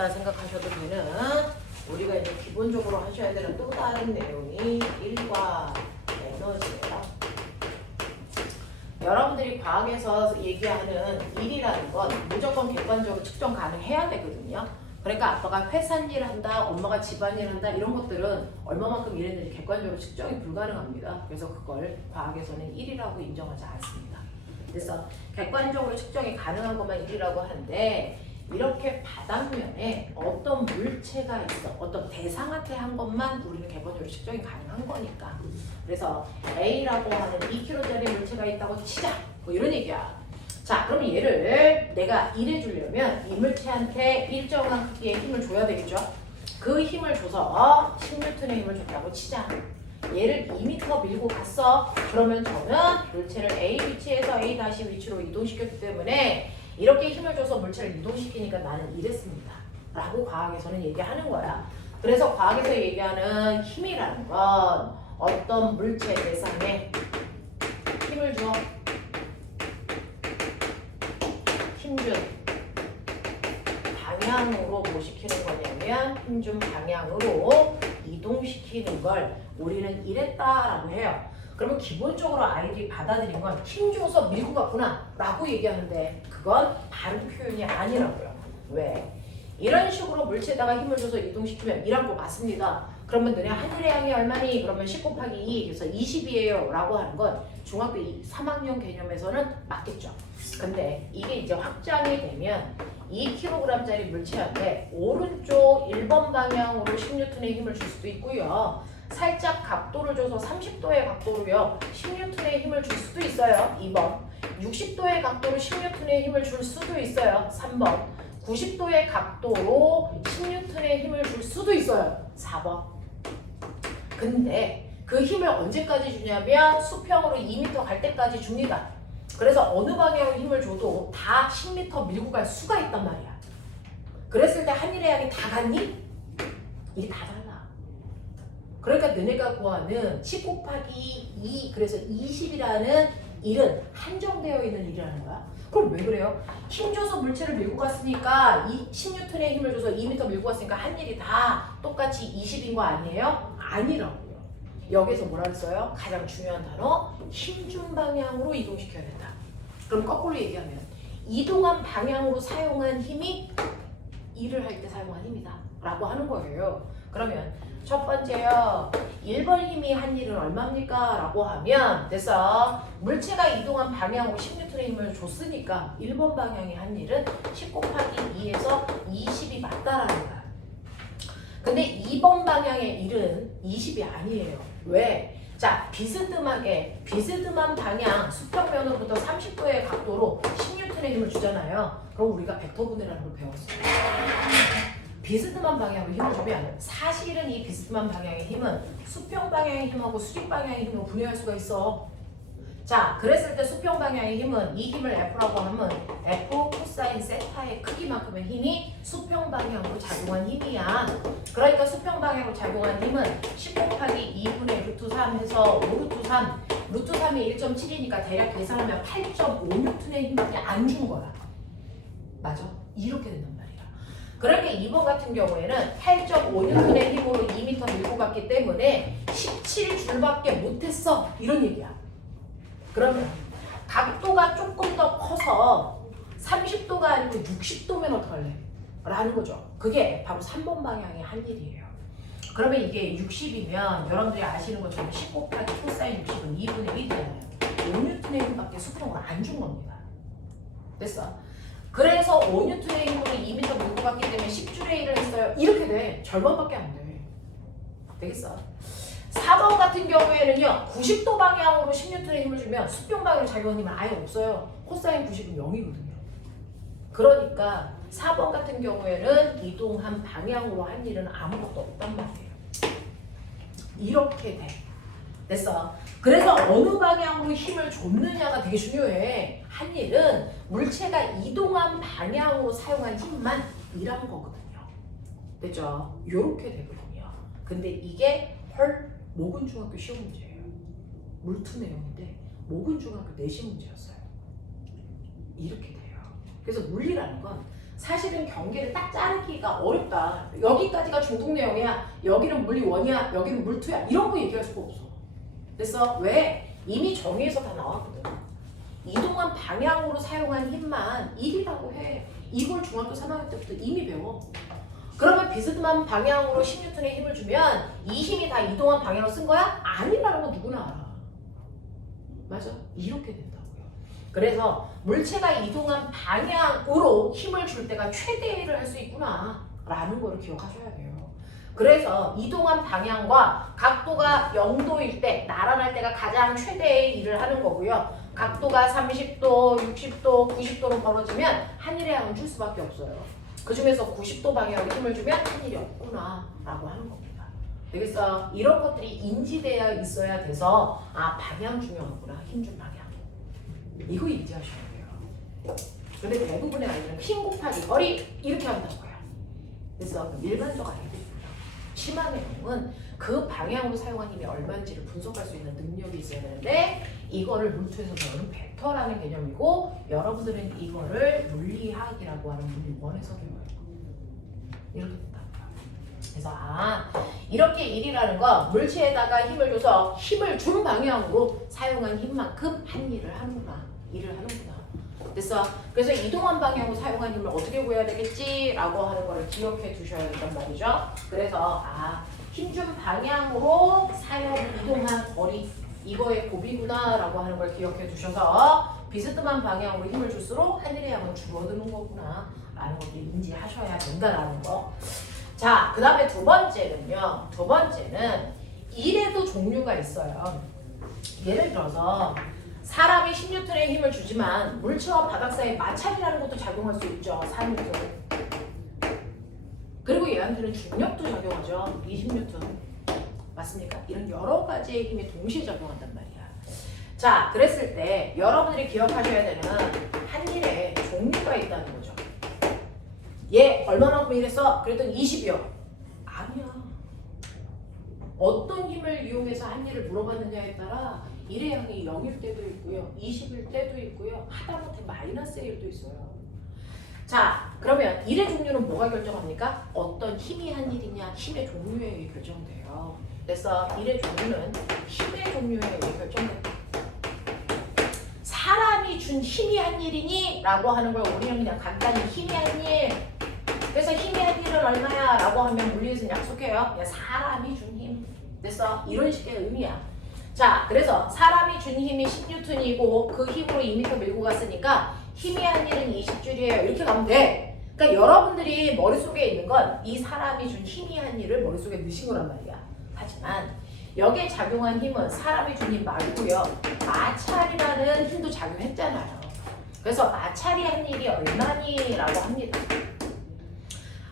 된다 생각하셔도 되는 우리가 이제 기본적으로 하셔야 되는 또 다른 내용이 1과 에너지예요. 여러분들이 과학에서 얘기하는 1이라는 건 무조건 객관적으로 측정 가능해야 되거든요. 그러니까 아빠가 회사일 한다, 엄마가 집안일 한다 이런 것들은 얼마만큼 일했는지 객관적으로 측정이 불가능합니다. 그래서 그걸 과학에서는 1이라고 인정하지 않습니다. 그래서 객관적으로 측정이 가능한 것만 1이라고 하는데 이렇게 바닥면에 어떤 물체가 있어, 어떤 대상한테 한 것만 우리는 객관적으로 측정이 가능한 거니까. 그래서 A라고 하는 2kg짜리 물체가 있다고 치자. 뭐 이런 얘기야. 자, 그럼 얘를 내가 일해주려면 이 물체한테 일정한 크기의 힘을 줘야 되겠죠? 그 힘을 줘서 10N의 힘을 줬다고 치자. 얘를 2m 밀고 갔어. 그러면 저는 물체를 A 위치에서 A 다시 위치로 이동시켰기 때문에 이렇게 힘을 줘서 물체를 이동시키니까 나는 이랬습니다. 라고 과학에서는 얘기하는 거야. 그래서 과학에서 얘기하는 힘이라는 건 어떤 물체 대상에 힘을 줘. 힘준 방향으로 뭐 시키는 거냐면 힘준 방향으로 이동시키는 걸 우리는 이랬다라고 해요. 그러면 기본적으로 아이들이 받아들인 건 힘줘서 밀고 갔구나 라고 얘기하는데 그건 바른 표현이 아니라고요. 왜? 이런 식으로 물체에다가 힘을 줘서 이동시키면 이란 거 맞습니다. 그러면 너네 하늘의 양이 얼마니? 그러면 10 곱하기 2 그래서 20이에요 라고 하는 건 중학교 3학년 개념에서는 맞겠죠. 근데 이게 이제 확장이 되면 2kg짜리 물체한테 오른쪽 1번 방향으로 10N의 힘을 줄 수도 있고요. 살짝 각도를 줘서 30도의 각도로요 10N의 힘을 줄 수도 있어요. 2번 60도의 각도로 10N의 힘을 줄 수도 있어요. 3번 90도의 각도로 10N의 힘을 줄 수도 있어요. 4번 근데 그 힘을 언제까지 주냐면 수평으로 2m 갈 때까지 줍니다. 그래서 어느 방향으로 힘을 줘도 다 10m 밀고 갈 수가 있단 말이야. 그랬을 때 하늘의 양이 다 같니? 이게 다 달라. 그러니까 너네가 구하는 10 곱하기 2 그래서 20이라는 일은 한정되어 있는 일이라는 거야. 그럼 왜 그래요? 힘줘서 물체를 밀고 갔으니까 10N의 힘을 줘서 2m 밀고 갔으니까 한 일이 다 똑같이 20인 거 아니에요? 아니라고요. 여기서 뭐라 했어요? 가장 중요한 단어 힘준 방향으로 이동시켜야 된다. 그럼 거꾸로 얘기하면 이동한 방향으로 사용한 힘이 일을 할 때 사용한 힘이다 라고 하는 거예요. 그러면 첫 번째요 1번 힘이 한 일은 얼마입니까? 라고 하면 그래서 물체가 이동한 방향으로 10N의 힘을 줬으니까 1번 방향이 한 일은 10 곱하기 2에서 20이 맞다라는 거야. 근데 2번 방향의 일은 20이 아니에요. 왜? 자, 비스듬한 방향 수평면으로부터 30도의 각도로 10N의 힘을 주잖아요. 그럼 우리가 벡터 분해라는 걸 배웠어요. 비스듬한 방향으로 힘을 주면 사실은 이 비스듬한 방향의 힘은 수평 방향의 힘하고 수직 방향의 힘으로 분해할 수가 있어. 자, 그랬을 때 수평 방향의 힘은 이 힘을 F라고 하면 F 코사인 세타의 크기만큼의 힘이 수평 방향으로 작용한 힘이야. 그러니까 수평 방향으로 작용한 힘은 10 곱하기 2분의 루트 3 해서 5루트 3 루트 3이 1.7이니까 대략 계산하면 8.5N의 힘밖에 안 준 거야. 맞아? 이렇게 된단 말이야. 그러니까 2번 같은 경우에는 8.5N의 힘으로 2m 밀고 갔기 때문에 17줄밖에 못했어. 이런 얘기야. 그러면 각도가 조금 더 커서 30도가 아니고 60도면 어떡할래? 라는 거죠. 그게 바로 3번 방향의 한 일이에요. 그러면 이게 60이면 여러분들이 아시는 것처럼 10 곱하기 코사인 60은 2분의 1이잖아요. 5N의 힘밖에 수평으로 안 준 겁니다. 됐어? 그래서 5N의 힘으로 2m 밀고 갔기 때문에 10줄의 1을 했어요. 이렇게 돼. 절반밖에 안 돼. 되겠어? 4번 같은 경우에는요 90도 방향으로 10N의 힘을 주면 수평 방향으로 작용한 힘은 아예 없어요. 코사인 90은 0이거든요. 그러니까 4번 같은 경우에는 이동한 방향으로 한 일은 아무것도 없단 말이에요. 이렇게 돼. 됐어. 그래서 어느 방향으로 힘을 줬느냐가 되게 중요해. 한 일은 물체가 이동한 방향으로 사용한 힘만 일한 거거든요. 됐죠? 요렇게 되거든요. 근데 이게 모근 중학교 시험 문제예요. 물투 내용인데 모근 중학교 내신 문제였어요. 이렇게 돼요. 그래서 물리라는 건 사실은 경계를 딱 자르기가 어렵다. 여기까지가 중독 내용이야. 여기는 물리 1이야. 여기는 물 2야. 이런 거 얘기할 수가 없어. 그래서 왜? 이미 정의에서 다 나왔거든. 이동한 방향으로 사용한 힘만 1이라고 해. 이걸 중학교 3학년 때부터 이미 배워. 그러면 비스듬한 방향으로 10N의 힘을 주면 이 힘이 다 이동한 방향으로 쓴 거야? 아니라는 건 누구나 알아. 맞아? 이렇게 된다고요. 그래서 물체가 이동한 방향으로 힘을 줄 때가 최대를 할 수 있구나 라는 걸 기억하셔야 돼요. 그래서 이동한 방향과 각도가 0도일 때, 나란할 때가 가장 최대의 일을 하는 거고요. 각도가 30도, 60도, 90도로 벌어지면 하늘의 양을 줄 수밖에 없어요. 그 중에서 90도 방향으로 힘을 주면 하늘이 없구나 라고 하는 겁니다. 그래서 이런 것들이 인지되어 있어야 돼서 아, 방향 중요하구나. 힘 준 방향. 이거 인지하셔야 돼요. 근데 대부분의 아이들은 힘 곱하기 거리 이렇게 한다고요. 그래서 일반적 아이들이고요. 심한 애는 그 방향으로 사용한 힘이 얼마인지를 분석할 수 있는 능력이 있어야 되는데 이거를 물투에서 배우는 벡터라는 개념이고 여러분들은 이거를 물리학이라고 하는 물리1에서 배워요. 이렇게 된다고요. 그래서 이렇게 일이라는 건 물체에다가 힘을 줘서 힘을 준 방향으로 사용한 힘만큼 한 일을 하는구나. 일을 하는구나. 그래서 이동한 방향으로 사용한 힘을 어떻게 구해야 되겠지? 라고 하는 거를 기억해 두셔야 된단 말이죠. 그래서 힘 준 방향으로 이동한 거리 이거의 곱이구나 라고 하는 걸 기억해 두셔서 비스듬한 방향으로 힘을 줄수록 하늘의 양은 줄어드는 거구나 라는 걸 인지하셔야 된다라는 거. 자, 그 다음에 두 번째는요. 두 번째는 일에도 종류가 있어요. 예를 들어서 사람이 10N의 힘을 주지만 물체와 바닥 사이에 마찰이라는 것도 작용할 수 있죠. 4N. 그리고 얘한테는 중력도 작용하죠. 20N. 맞습니까? 이런 여러 가지의 힘이 동시에 작용한단 말이야. 자, 그랬을 때 여러분들이 기억하셔야 되는 한 일에 종류가 있다는 거죠. 얘 얼마만큼 일했어? 그랬더니 20이요. 아니야. 어떤 힘을 이용해서 한 일을 물어봤느냐에 따라 일의 양이 0일 때도 있고요. 20일 때도 있고요. 하다못해 마이너스 1도 있어요. 자, 그러면 일의 종류는 뭐가 결정합니까? 어떤 힘이 한 일이냐, 힘의 종류에 의해 결정돼요. 그래서 일의 종류는 힘의 종류에 의해 결정됩니다. 사람이 준 힘이 한 일이니? 라고 하는 걸 우리는 그냥 간단히 힘이 한 일. 그래서 힘이 한 일은 얼마야? 라고 하면 물리에서는 약속해요. 그냥 사람이 준 힘. 그래서 이런 식의 의미야. 자, 그래서 사람이 준 힘이 10N이고 그 힘으로 2m 밀고 갔으니까 힘이 한 일은 20줄이에요. 이렇게 가면 돼. 그러니까 여러분들이 머릿속에 있는 건 이 사람이 준 힘이 한 일을 머릿속에 넣으신 거란 말이야. 하지만 여기에 작용한 힘은 사람이 준 힘 말고요. 마찰이라는 힘도 작용했잖아요. 그래서 마찰이 한 일이 얼마니? 라고 합니다.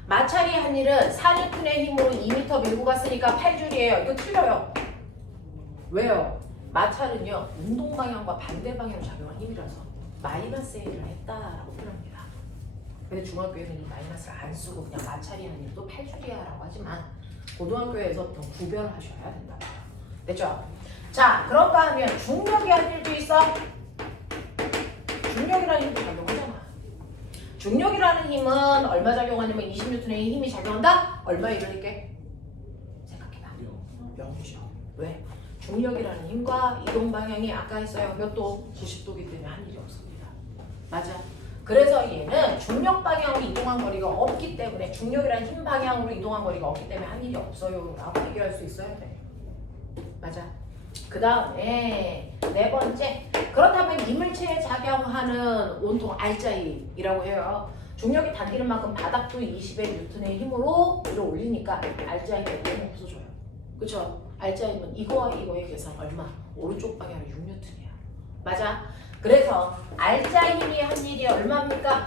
마찰이 한 일은 4N의 힘으로 2m 밀고 갔으니까 8줄이에요. 이거 틀려요. 왜요? 마찰은요. 운동 방향과 반대 방향으로 작용한 힘이라서 마이너스 1을 했다라고 표현합니다. 근데 중학교에는 이 마이너스를 안 쓰고 그냥 마찰이 한 일도 8줄이야라고 하지만 고등학교에서 더 구별하셔야 된다. 됐죠? 자, 그런가 하면 중력이 한 일도 있어. 중력이라는 힘도 작용하잖아. 중력이라는 힘은 얼마 작용하냐면 20N의 힘이 작용한다? 얼마 이러니까? 생각해봐. 0이죠. 왜? 중력이라는 힘과 이동 방향이 아까 했어요. 몇 도? 90도기 때문에 한 일이 없습니다. 맞아. 그래서 얘는 중력 방향으로 이동한 거리가 없기 때문에 중력이라는 힘 방향으로 이동한 거리가 없기 때문에 한 일이 없어요. 라고 얘기할 수 있어야 돼. 맞아. 그 다음에 네 번째. 그렇다면 이물체에 작용하는 온통 알자힘이라고 해요. 중력이 당기는 만큼 바닥도 20의 N의 힘으로 위로 올리니까 알자힘의 힘을 없어져요. 그쵸? 알자힘은 이거와 이거의 계산 얼마? 오른쪽 방향은 6N이야. 맞아? 그래서 알자힘이 한 일이 얼마입니까?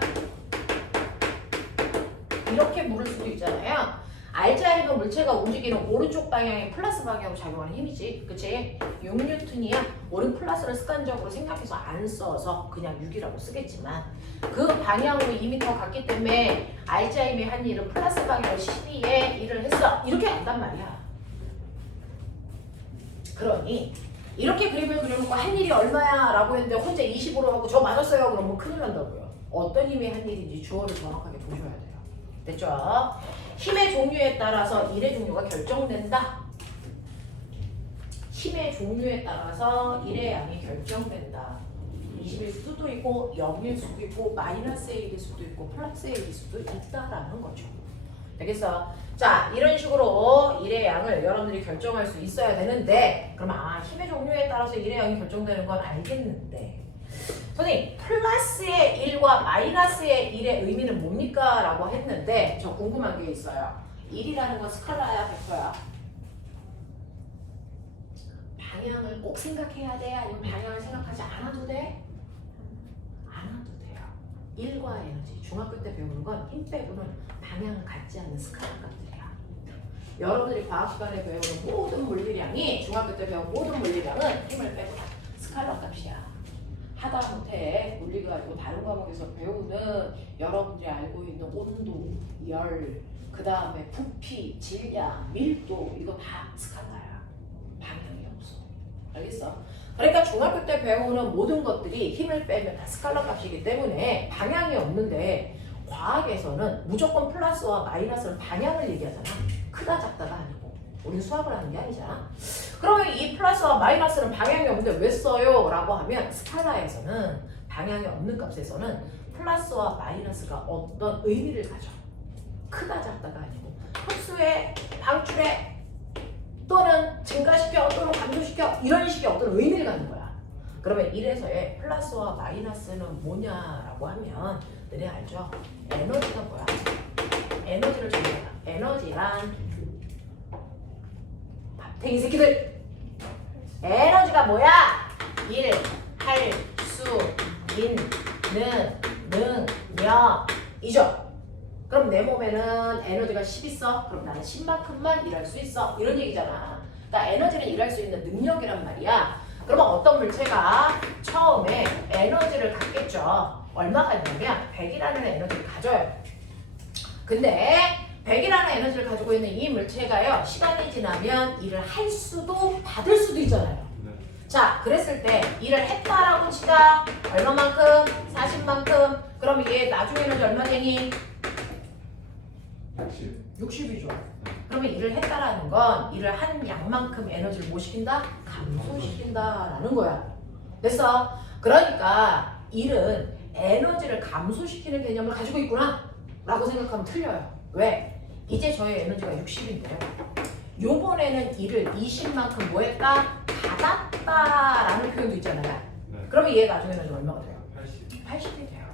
이렇게 물을 수도 있잖아요. 알자힘은 물체가 움직이는 오른쪽 방향의 플러스 방향으로 작용하는 힘이지. 그치? 6N이야. 우린 플러스를 습관적으로 생각해서 안 써서 그냥 6이라고 쓰겠지만 그 방향으로 2m 갔기 때문에 알자힘이 한 일은 플러스 방향으로 12에 일을 했어. 이렇게 간단 말이야. 그러니 이렇게 그림을 그려놓고 한 일이 얼마야? 라고 했는데 혼자 20으로 하고 저 맞았어요. 그러면 큰일 난다고요. 어떤 힘이 한 일인지 주어를 정확하게 보셔야 돼요. 됐죠? 힘의 종류에 따라서 일의 종류가 결정된다. 힘의 종류에 따라서 일의 양이 결정된다. 20일 수도 있고 0일 수도 있고 마이너스 1일 수도 있고 플러스 1일 수도 있다라는 거죠. 알겠어? 자, 이런 식으로 일의 양을 여러분들이 결정할 수 있어야 되는데 그러면 힘의 종류에 따라서 일의 양이 결정되는 건 알겠는데 선생님 플러스의 1과 마이너스의 1의 의미는 뭡니까? 라고 했는데 저 궁금한 게 있어요. 1이라는 건 스칼라야 벡터야? 방향을 꼭 생각해야 돼? 아니면 방향을 생각하지 않아도 돼? 안 와도 돼요. 1과 에너지 중학교 때 배우는 건 힘 빼고는 방향을 갖지 않는 스칼라 값들이야. 여러분들이 과학 시간에 배우는 모든 물리량이 중학교 때 배운 모든 물리량은 힘을 빼고 다 스칼라 값이야. 하다못해 물리가 아니고 다른 과목에서 배우는 여러분들이 알고 있는 온도, 열, 그 다음에 부피, 질량, 밀도 이거 다 스칼라야. 방향이 없어. 알겠어? 그러니까 중학교 때 배우는 모든 것들이 힘을 빼면 다 스칼라 값이기 때문에 방향이 없는데 과학에서는 무조건 플러스와 마이너스는 방향을 얘기하잖아. 크다 작다가 아니고. 우리는 수학을 하는 게 아니잖아. 그러면 이 플러스와 마이너스는 방향이 없는데 왜 써요? 라고 하면 스칼라에서는 방향이 없는 값에서는 플러스와 마이너스가 어떤 의미를 가져. 크다 작다가 아니고 흡수에 방출에 또는 증가시켜 또는 감소시켜 이런 식의 어떤 의미를 갖는 거야. 그러면 1에서의 플러스와 마이너스는 뭐냐라고 하면 너네 알죠? 에너지가 뭐야? 에너지를 정리해라. 에너지란 밥탱이 새끼들! 에너지가 뭐야? 1, 할, 수, 인, 능, 력 이죠? 그럼 내 몸에는 에너지가 10 있어? 그럼 나는 10만큼만 일할 수 있어? 이런 얘기잖아. 그러니까 에너지는 일할 수 있는 능력이란 말이야. 그러면 어떤 물체가 처음에 에너지를 갖겠죠. 얼마 가지냐면 100이라는 에너지를 가져요. 근데 100이라는 에너지를 가지고 있는 이 물체가요. 시간이 지나면 일을 할 수도 받을 수도 있잖아요. 자, 그랬을 때 일을 했다라고 치자. 얼마만큼? 40만큼. 그럼 얘 나중에 에너지 얼마 되니? 60이죠. 그러면 일을 했다라는 건 일을 한 양만큼 에너지를 뭐 시킨다? 감소시킨다라는 거야. 됐어? 그러니까 일은 에너지를 감소시키는 개념을 가지고 있구나 라고 생각하면 틀려요. 왜? 이제 저의 에너지가 60인데요. 요번에는 일을 20만큼 뭐 했다? 받았다라는 표현도 있잖아요. 그러면 얘 나중에는 얼마가 돼요? 80이 돼요.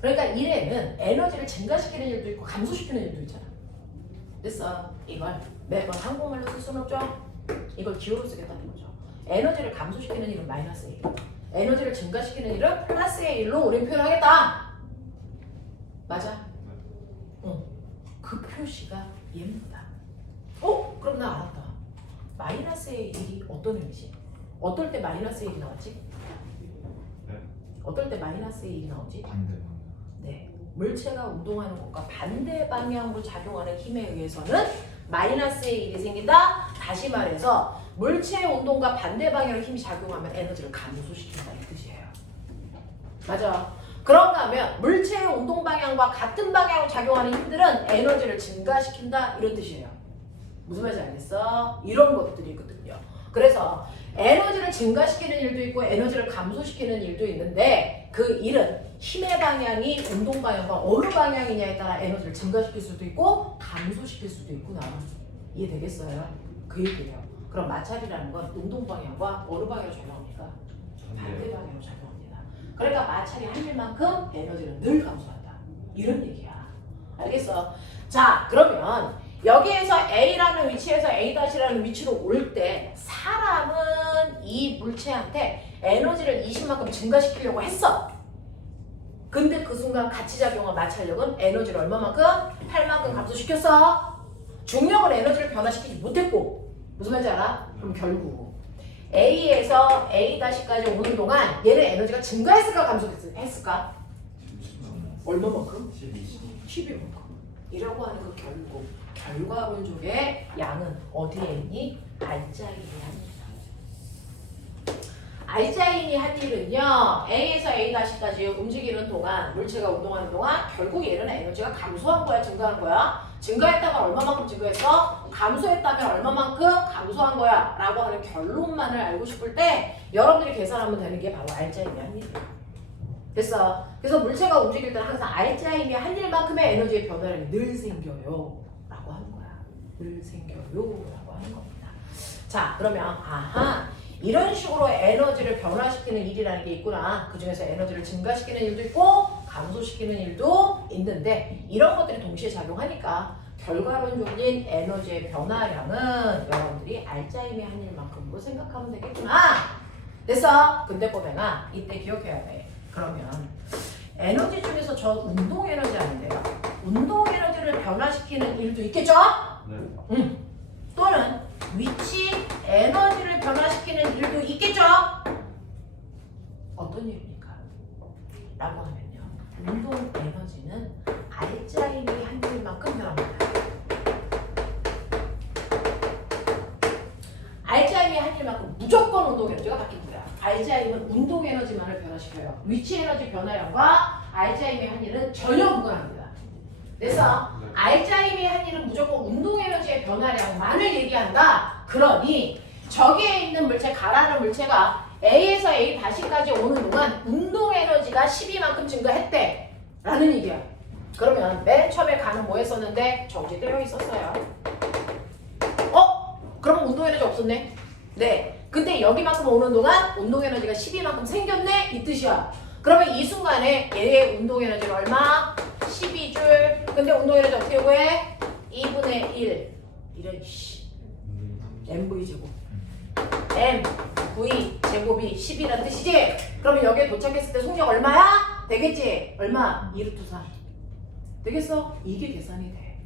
그러니까 일에는 에너지를 증가시키는 일도 있고 감소시키는 일도 있잖아. 됐어. 이걸 매번 한국말로 쓸 수는 없죠. 이걸 기호로 쓰겠다는 거죠. 에너지를 감소시키는 일은 마이너스 1. 에너지를 증가시키는 일은 플러스의 1로 우린 표현하겠다. 맞아? 응. 그 표시가 얘입니다. 그럼 나 알았다. 마이너스의 1이 어떤 의미지? 어떨 때 마이너스의 1이 나왔지? 네? 어떨 때 마이너스의 1이 나오지? 반대. 네. 물체가 운동하는 것과 반대 방향으로 작용하는 힘에 의해서는 마이너스의 1이 생긴다. 다시 말해서 물체의 운동과 반대 방향으로 힘이 작용하면 에너지를 감소시킨다 이 뜻이에요. 맞아. 그런가 하면 물체의 운동 방향과 같은 방향으로 작용하는 힘들은 에너지를 증가시킨다 이런 뜻이에요. 무슨 말인지 알겠어? 이런 것들이 있거든요. 그래서 에너지를 증가시키는 일도 있고 에너지를 감소시키는 일도 있는데 그 일은 힘의 방향이 운동 방향과 어느 방향이냐에 따라 에너지를 증가시킬 수도 있고 감소시킬 수도 있구나. 이해되겠어요? 그 얘기예요. 그럼 마찰이라는 건 운동 방향과 어느 방향으로 작용합니까? 반대 방향으로 작용합니다. 그러니까 마찰이 한 일만큼 에너지는 늘 감소한다. 이런 얘기야. 알겠어? 자, 그러면 여기에서 A라는 위치에서 A-라는 위치로 올 때 사람은 이 물체한테 에너지를 20만큼 증가시키려고 했어. 근데 그 순간 같이 작용한 마찰력은 에너지를 얼마만큼? 8만큼 감소시켰어. 중력은 에너지를 변화시키지 못했고 무슨 말인지 알아? 그럼 결국 A에서 A-까지 오는 동안 얘는 에너지가 증가했을까 감소했을까? 얼마만큼? 12만큼. 이라고 하는 그 결과론적의 양은 어디에 있니? 알짜리에 합니다. 알자인이 한 일은요. A에서 A-까지 움직이는 동안 물체가 운동하는 동안 결국 얘는 에너지가 감소한 거야, 증가한 거야? 증가했다면 얼마만큼 증가했어? 감소했다면 얼마만큼 감소한 거야? 라고 하는 결론만을 알고 싶을 때 여러분들이 계산하면 되는 게 바로 알자임이 한 일이야. 됐어? 그래서 물체가 움직일 때는 항상 알자임이 한 일만큼의 에너지의 변화량이 늘 생겨요 라고 하는 거야. 늘 생겨요 라고 하는 겁니다. 자, 그러면 아하, 이런 식으로 에너지를 변화시키는 일이라는 게 있구나. 그 중에서 에너지를 증가시키는 일도 있고 감소시키는 일도 있는데 이런 것들이 동시에 작용하니까 결과론적인 에너지의 변화량은 여러분들이 알자임이 한 일만큼으로 생각하면 되겠구나. 됐어? 근데 꼬맹아, 이때 기억해야 돼. 그러면 에너지 중에서 저 운동 에너지 아닌데요? 운동 에너지를 변화시키는 일도 있겠죠? 네. 또는 위치 에너지를 변화시키는 일도 있겠죠? 어떤 일입니까? 라고 하면요. 운동 에너지는 알자임이 한 일만큼 변합니다. 알자임이 한 일만큼 무조건 운동 에너지가 바뀝니다. 알자임은 운동 에너지만을 변화시켜요. 위치 에너지 변화량과 알자임의 한 일은 전혀 무관합니다. 그래서 알자임의 한 일은 무조건 운동 에너지의 변화량만을 얘기한다. 그러니 저기에 있는 물체, 가라는 물체가 A에서 A-까지 오는 동안 운동 에너지가 12만큼 증가했대 라는 얘기야. 그러면 맨 처음에 가는 뭐 했었는데 정지되어 있었어요. 그러면 운동 에너지 없었네? 네. 근데 여기만큼 오는 동안 운동 에너지가 12만큼 생겼네? 이 뜻이야. 그러면 이 순간에 얘의 운동 에너지는 얼마? 12줄. 근데 운동 에너지 어떻게 구해? 2분의 1. 이런 MV 제곱. MV 제곱이 10이란 뜻이지? 그러면 여기에 도착했을 때 속력 얼마야? 되겠지? 얼마? 2루트 4. 되겠어? 이게 계산이 돼.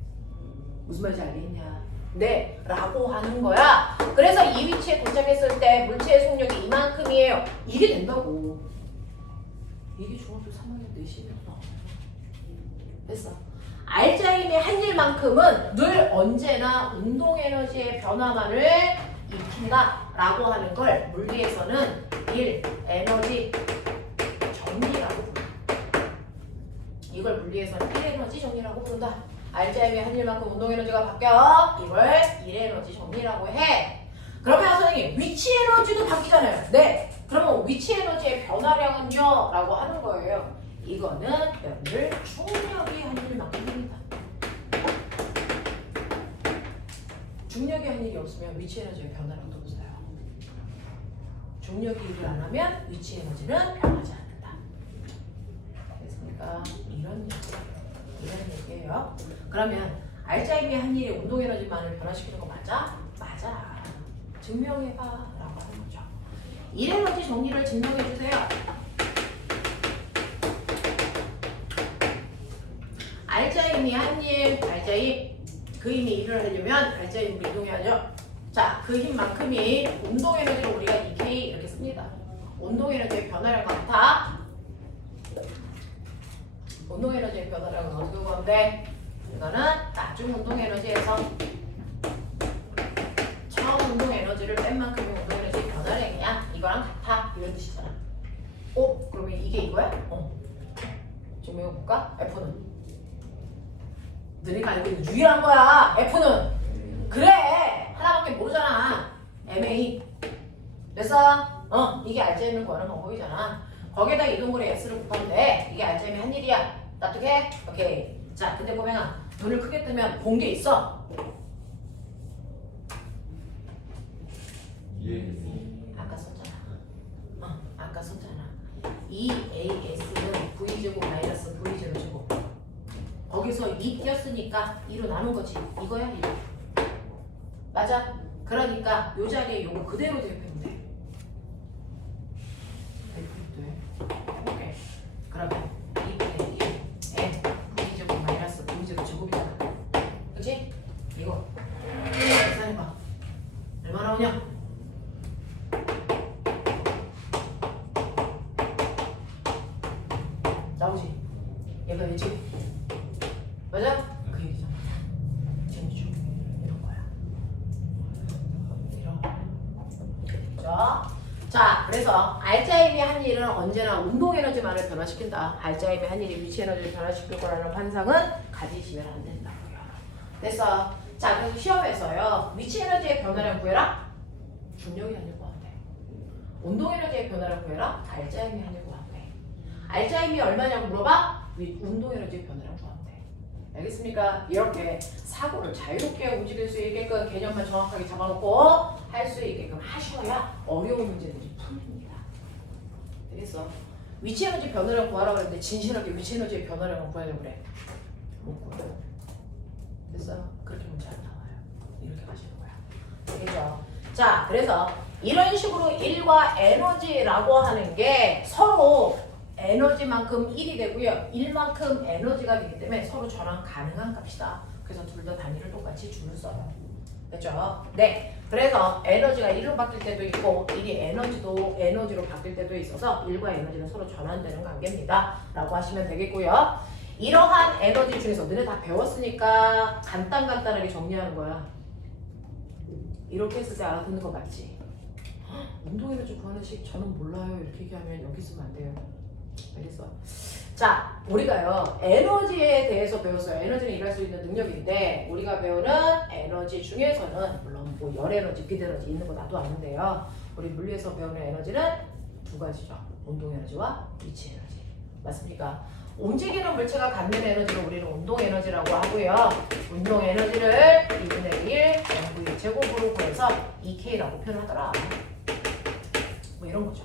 무슨 말인지 알겠냐? 네, 라고 하는 거야. 그래서 이 위치에 도착했을 때 물체의 속력이 이만큼이에요. 이게 된다고. 이게 중학교 3학년 4시면서 됐어. 알자임의 한 일만큼은 늘 언제나 운동 에너지의 변화만을 익힌다 라고 하는 걸 물리에서는 1. 에너지 정리라고 부른다. 이걸 물리에서는 1 에너지 정리라고 부른다. 알자임의 한 일만큼 운동 에너지가 바뀌어. 이걸 1 에너지 정리라고 해. 그러면 선생님 위치 에너지도 바뀌잖아요. 네. 그러면 위치 에너지의 변화량은요? 라고 하는 거예요. 이거는 여러분들 중력이 한 일만큼입니다. 중력이 한 일이 없으면 위치 에너지의 변화량도 없어요. 중력이 일을 안 하면 위치 에너지는 변하지 않는다. 됐습니까? 이런 얘기예요. 그러면 알자임의 한 일이 운동 에너지만을 변화시키는 거 맞아? 맞아. 증명해봐 라고 하는 거죠. 1 에너지 정리를 증명해 주세요. 알자임이 한 일, 알자임 그 힘이 일을 하려면 알자임을 이동해야죠. 자, 그 힘만큼이 운동 에너지를 우리가 EK 이렇게 씁니다. 운동 에너지의 변화량과 같아. 운동 에너지의 변화량은 어떻게 구하는데? 이거는 나중 운동 에너지에서 처음 운동 에너지를 뺀 만큼의 운동 에너지의 변화량이야. 이거랑 같아. 이런 뜻이잖아. 그러면 이게 이거야? 증명해 볼까? F는 너희가 알고 있는 유일한 거야. F는 그래. 하나밖에 모르잖아. MA 됐어? 이게 알자임을 구하는 방법이잖아. 거기에다 이동거리 S를 곱하면 돼. 이게 알자임의 한 일이야. 납득해? 오케이. 자, 근데 보면 눈을 크게 뜨면 본 게 있어. 아까 썼잖아. 아까 썼잖아. 2AS는 V제곱 마이너스 V제곱 제곱. 거기서 2 띄었으니까 2로 나눈 거지. 이거야, 이거. 맞아? 그러니까 요 자리에 요거 그대로 대입하면 돼. 해볼게. 그러면 2분의 1 n V제곱 마이너스 V제곱 제곱이잖아. 그치? 이거 계산해봐. 얼마 나오냐? 나오지? 얘가 얘지? 맞아? 그 얘기잖아. 재미죠. 이런 거야. 이런 거. 자, 자, 그래서 알짜임이 한 일은 언제나 운동 에너지만을 변화시킨다. 알짜임이 한 일이 위치 에너지를 변화시킬 거라는 환상은 가지시면 안 된다고요. 그래서 자, 그래서 시험에서요. 위치 에너지의 변화량 구해라. 중력이 한 일 구하면 돼. 운동 에너지의 변화량 구해라. 알짜임이 한 일 구하면 돼. 알짜임이 얼마냐고 물어봐. 운동 에너지의 변화량 구하면 돼. 알겠습니까? 이렇게 사고를 자유롭게 움직일 수 있게끔 개념만 정확하게 잡아놓고 할 수 있게끔 하셔야 어려운 문제들이 풀립니다. 되겠어? 위치 에너지 변화량 구하라고 그랬는데 진실하게 위치 에너지의 변화량을 구하려고 그래. 못 구해. 됐어? 그렇게 문제 안 나와요. 이렇게 가시는 거야. 되겠죠? 자, 그래서 이런 식으로 1과 에너지라고 하는 게 서로 에너지만큼 1이 되고요. 1만큼 에너지가 되기 때문에 서로 전환 가능한 값이다. 그래서 둘 다 단위를 똑같이 줄을 써요. 됐죠? 네. 그래서 에너지가 1로 바뀔 때도 있고 1이 에너지로 바뀔 때도 있어서 1과 에너지는 서로 전환되는 관계입니다. 라고 하시면 되겠고요. 이러한 에너지 중에서 너네 다 배웠으니까 간단하게 정리하는 거야. 이렇게 했을 때 알아듣는 거 맞지? 운동 에너지 구하는 식 저는 몰라요. 이렇게 얘기하면 여기 쓰면 안 돼요. 알겠어? 자, 우리가요 에너지에 대해서 배웠어요. 에너지는 일할 수 있는 능력인데 우리가 배우는 에너지 중에서는 물론 뭐 열 에너지, 빛 에너지 있는 거 나도 아는데요. 우리 물리에서 배우는 에너지는 두 가지죠. 운동 에너지와 위치 에너지. 맞습니까? 움직이는 물체가 갖는 에너지를 우리는 운동 에너지라고 하고요. 운동 에너지를 2분의 1 mv 제곱으로 구해서 2k라고 표현하더라. 뭐 이런 거죠.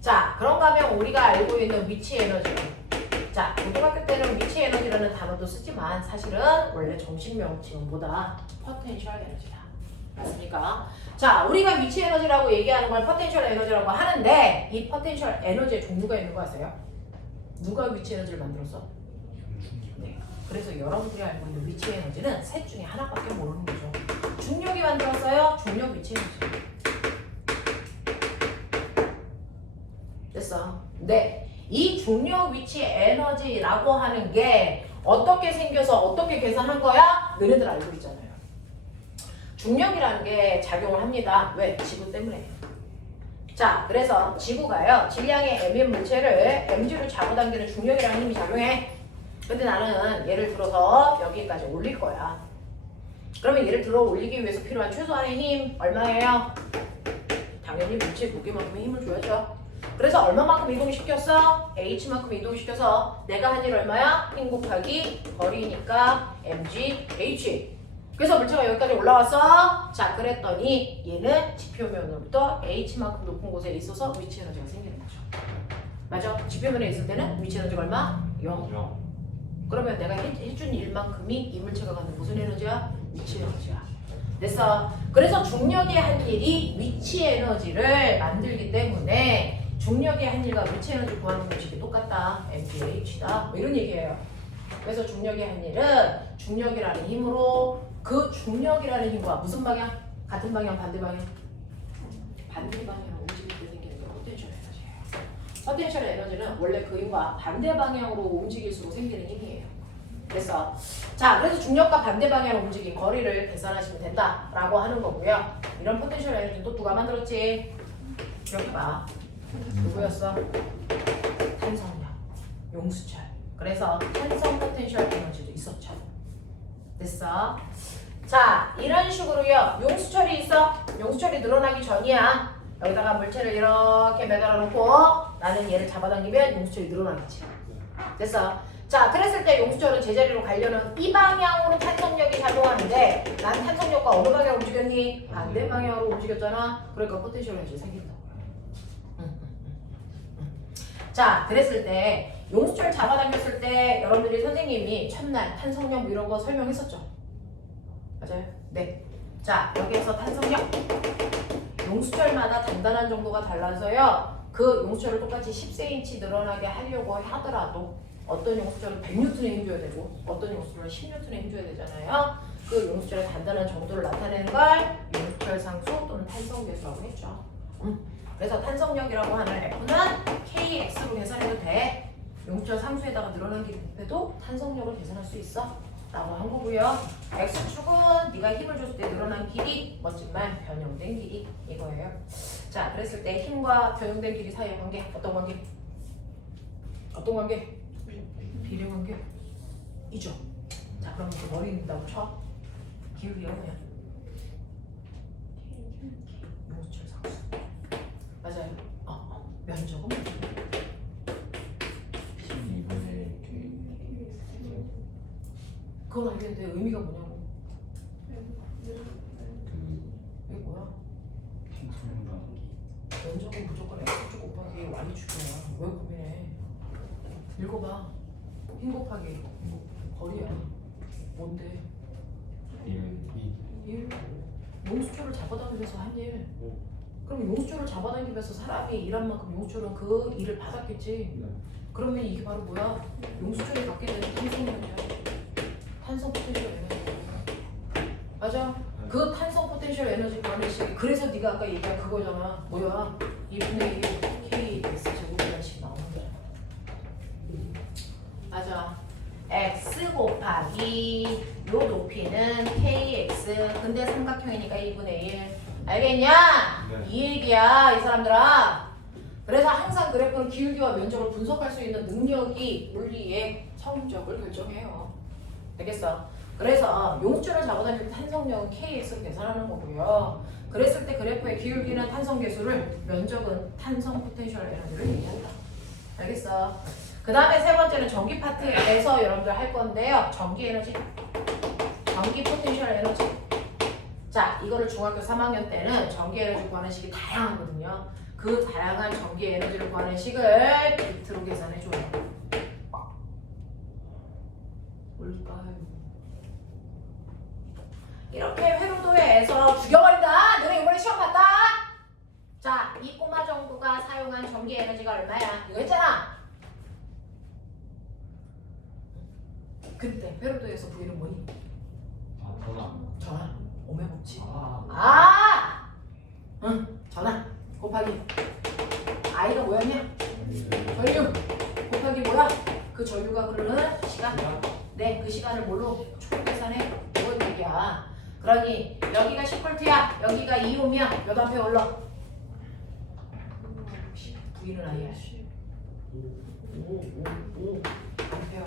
자, 그런가 하면 우리가 알고 있는 위치 에너지. 자, 고등학교 때는 위치 에너지라는 단어도 쓰지만 사실은 원래 정식명 지금보다 포텐셜 에너지다. 맞습니까? 자, 우리가 위치 에너지라고 얘기하는 걸 포텐셜 에너지라고 하는데 이 포텐셜 에너지의 종류가 있는 거 아세요? 누가 위치 에너지를 만들었어? 네. 그래서 여러분들이 알고 있는 위치 에너지는 셋 중에 하나밖에 모르는 거죠. 중력이 만들었어요. 중력 위치 에너지. 됐어. 네. 이 중력 위치 에너지라고 하는 게 어떻게 생겨서 어떻게 계산한 거야? 너네들 알고 있잖아요. 중력이라는 게 작용을 합니다. 왜? 지구 때문에. 자, 그래서 지구가요. 질량의 m인 물체를 mg로 잡아당기는 중력이라는 힘이 작용해. 근데 나는 예를 들어서 여기까지 올릴 거야. 그러면 얘를 들어 올리기 위해서 필요한 최소한의 힘 얼마예요? 당연히 물체 무게만큼의 힘을 줘야죠. 그래서 얼마만큼 이동시켰어? h만큼 이동시켜서 내가 한 일 얼마야? 힘 곱하기 거리니까 mg h. 그래서 물체가 여기까지 올라왔어. 자, 그랬더니 얘는 지표면으로부터 h만큼 높은 곳에 있어서 위치 에너지가 생기는 거죠. 맞아? 지표면에 있을 때는 위치 에너지가 얼마? 0. 그러면 내가 해준 일만큼이 이 물체가 갖는 무슨 에너지야? 위치 에너지야. 됐어. 그래서 중력의 한 일이 위치 에너지를 만들기 때문에 중력의 한 일과 위치 에너지 구하는 공식이 똑같다. mgh다. 뭐 이런 얘기예요. 그래서 중력의 한 일은 중력이라는 힘으로 그 중력이라는 힘과 무슨 방향? 같은 방향, 반대 방향? 반대 방향으로 움직일 때 생기는 게 포텐셜 에너지예요. 포텐셜 에너지는 원래 그 힘과 반대 방향으로 움직일수록 생기는 힘이에요. 그래서 자, 그래서 중력과 반대 방향으로 움직인 거리를 계산하시면 된다라고 하는 거고요. 이런 포텐셜 에너지는 또 누가 만들었지? 기억해 봐. 누구였어? 탄성력, 용수철. 그래서 탄성 포텐셜 에너지도 있었죠. 됐어? 자, 이런 식으로요. 용수철이 있어. 용수철이 늘어나기 전이야. 여기다가 물체를 이렇게 매달아 놓고 나는 얘를 잡아당기면 용수철이 늘어나겠지. 됐어? 자, 그랬을 때 용수철은 제자리로 가려는 이 방향으로 탄성력이 작용하는데 난 탄성력과 어느 방향으로 움직였니? 반대 방향으로 움직였잖아. 그러니까 포텐셜 에너지 생긴다고요. 자, 그랬을 때 용수철 잡아당겼을 때 여러분들이 선생님이 첫날 탄성력 뭐 이런 거 설명했었죠? 맞아요? 네. 자, 여기에서 탄성력 용수철마다 단단한 정도가 달라서요. 그 용수철을 똑같이 10cm 늘어나게 하려고 하더라도 어떤 용수철은 100N의 힘줘야 되고 어떤 용수철은 10N의 힘줘야 되잖아요. 그 용수철의 단단한 정도를 나타내는 걸 용수철 상수 또는 탄성계수라고 했죠. 그래서 탄성력이라고 하는 F는 KX로 계산해도 돼. 용수철 상수에다가 늘어난 길이 곱해도 탄성력을 계산할 수 있어. 라고 한 거고요. X축은 네가 힘을 줬을 때 늘어난 길이 멋지만 변형된 길이 이거예요. 자, 그랬을 때 힘과 변형된 길이 사이의 관계 어떤 관계? 어떤 관계? 비례 관계? 이죠. 자, 그럼 그 머리 있다고 쳐. 기울기가 뭐야? 용수철 상수. 맞아요. 면적은 뭐야? 12분의 그건 알겠는데 의미가 뭐냐고. 이게 뭐야? 면적은 무조건 X축 곱하기 Y축이야. 왜 고민해? 읽어봐. 힘 곱하기 거리야. 뭔데? 일. 용수초를 잡아당기면서 한 일. 그럼 용수초를 잡아당기면서 사람이 일한 만큼 용수초는 그 일을 받았겠지. 그러면 이게 바로 뭐야? 용수초를 받게 되는 탄성 에너지야. 탄성 포텐셜 에너지. 맞아. 그 탄성 포텐셜 에너지 관계식. 그래서 네가 아까 얘기한 그거잖아. 뭐야? 2분의 1 KX 제곱이라식 나오는 거잖아. 맞아. X 곱하기 요 높이는 KX. 근데 삼각형이니까 2분의 1. 알겠냐? 네. 이 얘기야, 이 사람들아. 그래서 항상 그래프는 기울기와 면적을 분석할 수 있는 능력이 물리의 성적을 결정해요. 알겠어? 그래서 용수철을 잡아당길 때 탄성력은 KX로 계산하는 거고요. 그랬을 때 그래프의 기울기는 탄성 계수를, 면적은 탄성 포텐셜 에너지를 얘기한다. 알겠어? 그 다음에 세 번째는 전기 파트에서 여러분들 할 건데요. 전기 에너지, 전기 포텐셜 에너지. 자, 이거를 중학교 3학년 때는 전기 에너지 구하는 식이 다양하거든요. 그 다양한 전기 에너지를 구하는 식을 비트로 계산해줘요. 뭘까요? 이렇게 회로도에서 죽여버린다. 너네 이번에 시험 봤다. 자, 이 꼬마 정도가 사용한 전기 에너지가 얼마야? 이거 했잖아. 그때 회로도에서 V는 뭐니? 전화. 오면 없지. 응, 전화 곱하기 I가 뭐였냐? 전류 곱하기 뭐야? 그 전류가 흐르는 시간. 네, 그 시간을 뭘로? 초 계산해. 이건 얘기야. 그러니 여기가 10V야. 여기가 2ohm이야. 몇 암페어 올라? V는 I야. 5 암페어.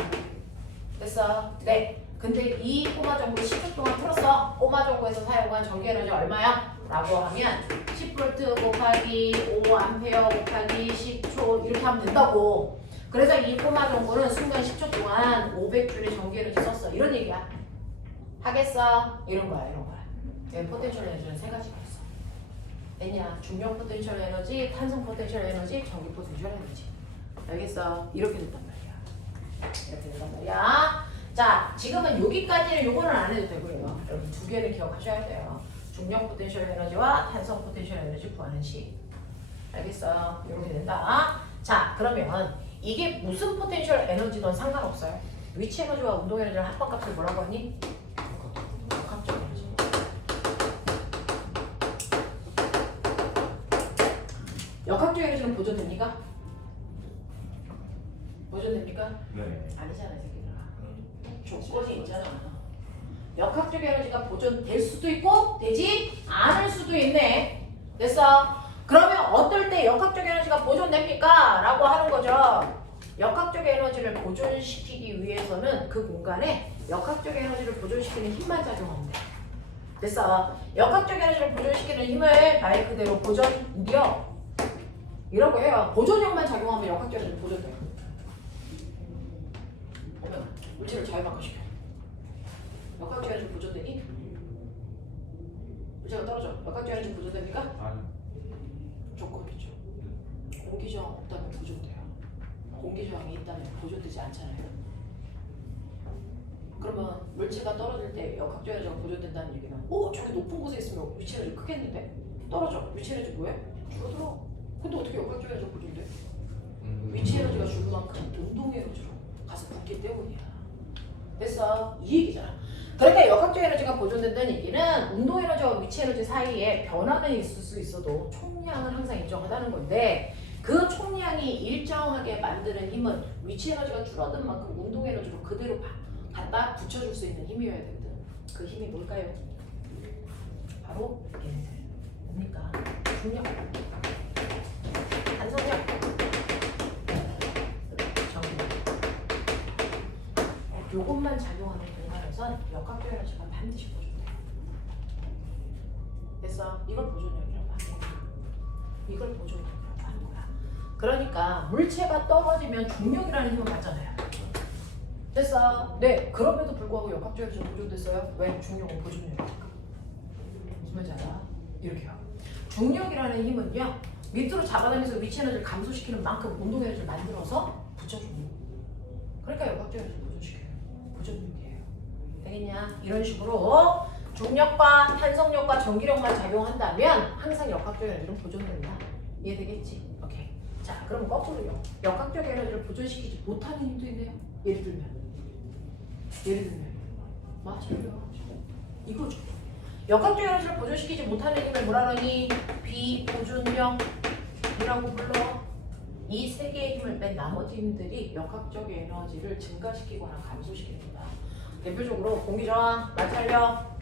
됐어? 네. 근데 이 꼬마 정보 10초 동안 풀었어. 꼬마 정보에서 사용한 전기 에너지 얼마야? 라고 하면 10V 곱하기 5A 곱하기 10초 이렇게 하면 된다고. 그래서 이 꼬마 정보는 순간 10초 동안 500줄의 전기 에너지 썼어. 이런 얘기야. 하겠어? 이런 거야, 이런 거야. 네, 포텐셜 에너지는 세 가지가 있어. 왜냐? 중력 포텐셜 에너지, 탄성 포텐셜 에너지, 전기 포텐셜 에너지. 알겠어? 이렇게 됐단 말이야. 이렇게 된단 말이야. 자, 지금은 여기까지는 요거는 안 해도 되고요. 여러분 두 개를 기억하셔야 돼요. 중력 포텐셜 에너지와 탄성 포텐셜 에너지 구하는 식. 알겠어요? 이렇게 된다. 자, 그러면 이게 무슨 포텐셜 에너지든 상관없어요. 위치 에너지와 운동 에너지를 합방값을 뭐라고 하니? 역학적 에너지. 역학적 에너지는 보존됩니까? 보존됩니까? 네. 아니잖아, 이 새끼들아. 조건이 있잖아. 역학적 에너지가 보존될 수도 있고 되지 않을 수도 있네. 됐어? 그러면 어떨 때 역학적 에너지가 보존됩니까? 라고 하는 거죠. 역학적 에너지를 보존시키기 위해서는 그 공간에 역학적 에너지를 보존시키는 힘만 작용하면 돼. 됐어? 역학적 에너지를 보존시키는 힘을 말 그대로 보존력 이라고 해요. 보존력만 작용하면 역학적 에너지 보존돼요. 물질을 자유방사시켜. 역학적 에너지 보존되니? 물체가 떨어져. 역학적 에너지 보존됩니까? 조건이죠. 공기저항 없다면 보존돼요. 공기저항이 있다면 보존되지 않잖아요. 그러면 물체가 떨어질 때 역학적 에너지가 보존된다는 얘기는 저기 높은 곳에 있으면 위치 에너지 크겠는데? 떨어져. 위치 에너지 뭐해? 줄어들어. 근데 어떻게 역학적 에너지가 보존돼? 위치 에너지가 줄은 만큼 운동 에너지로 가서 붙기 때문이야. 됐어? 이 얘기잖아. 그러니까 역학적 에너지가 보존된다는 얘기는 운동 에너지와 위치 에너지 사이에 변화는 있을 수 있어도 총량은 항상 일정하다는 건데 그 총량이 일정하게 만드는 힘은 위치 에너지가 줄어든 만큼 운동 에너지로 그대로 갖다 붙여줄 수 있는 힘이어야 되거든. 그 힘이 뭘까요? 바로 얘네들. 뭡니까? 중력, 반성력, 정력. 요것만 작용하는 공간에선 역학조 에너지가 반드시 보존돼. 그래서 이걸 보존력이라고 하는 거야. 이걸 보존력이라고 하는 거야. 그러니까 물체가 떨어지면 중력이라는 힘은 맞잖아요. 됐어. 네. 그럼에도 불구하고 역학조 에너지가 보존됐어요. 왜? 중력은 보존력이니까. 무슨 말인지 알아? 이렇게요. 중력이라는 힘은요, 밑으로 잡아당겨서 위치 에너지를 감소시키는 만큼 운동 에너지를 만들어서 붙여주는 거예요. 그러니까 역학조 에너지를 보존시켜요. 보존력이에요. 되겠냐? 이런 식으로 중력과 탄성력과 전기력만 작용한다면 항상 역학적 에너지는 보존된다. 이해되겠지? 오케이. 자, 그럼 거꾸로요. 역학적 에너지를 보존시키지 못하는 힘도 있네요. 예를 들면 맞아요. 이거죠. 역학적 에너지를 보존시키지 못하는 힘을 뭐라 그러니? 비보존력이라고 불러. 이 세 개의 힘을 뺀 나머지 힘들이 역학적 에너지를 증가시키거나 감소시킵니다. 대표적으로 공기 저항, 마찰력,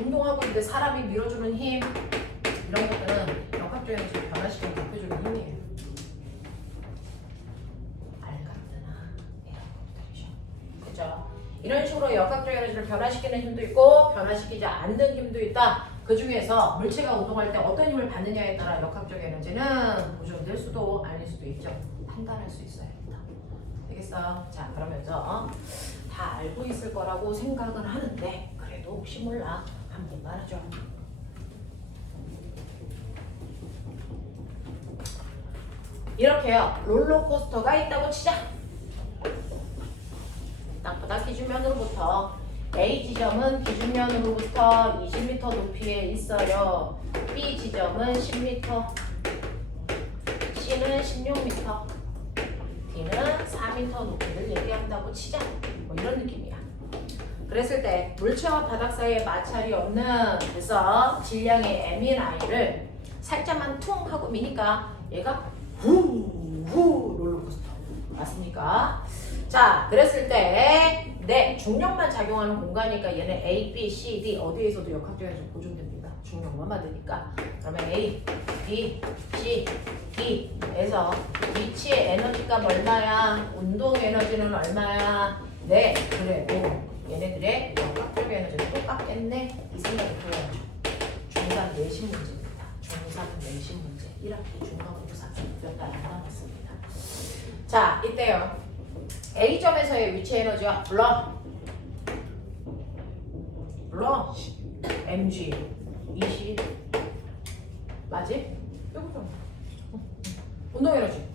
운동하고 있는데 사람이 밀어주는 힘, 이런 것들은 역학적 에너지를 변화시키는 대표적인 힘이에요. 알가르드나 이런 것들이죠. 그죠? 이런 식으로 역학적 에너지를 변화시키는 힘도 있고 변화시키지 않는 힘도 있다. 그 중에서 물체가 운동할 때 어떤 힘을 받느냐에 따라 역학적 에너지는 보존될 수도 아닐 수도 있죠. 판단할 수 있어야 된다. 되겠어? 자, 그러면서 다 알고 있을 거라고 생각은 하는데 그래도 혹시 몰라 한번 말하죠. 이렇게요. 롤러코스터가 있다고 치자. 땅바닥 기준면으로부터 A 지점은 기준면으로부터 20m 높이에 있어요. B 지점은 10m, C는 16m, D는 4m 높이를 얘기한다고 치자. 뭐 이런 느낌이야. 그랬을 때 물체와 바닥 사이에 마찰이 없는, 그래서 질량의 M인 I를 살짝만 퉁 하고 미니까 얘가 후 롤러코스터 맞습니까? 자, 그랬을 때 네, 중력만 작용하는 공간이니까 얘는 A, B, C, D 어디에서도 역학적 에너지 보존됩니다. 중력만 받으니까. 그러면 A, B, C, D에서 위치의 에너지가 얼마야? 운동 에너지는 얼마야? 네, 그래도 얘네들의 역학적 에너지는 똑같겠네? 이 생각이 들어야죠. 중3 내신 문제입니다. 중3 내신 문제. 1학기 중간고사 몇 달 안 남았습니다. 자, 이때요. A점에서의 위치 에너지가 불러 mg 20 맞지? 이거죠. 운동 에너지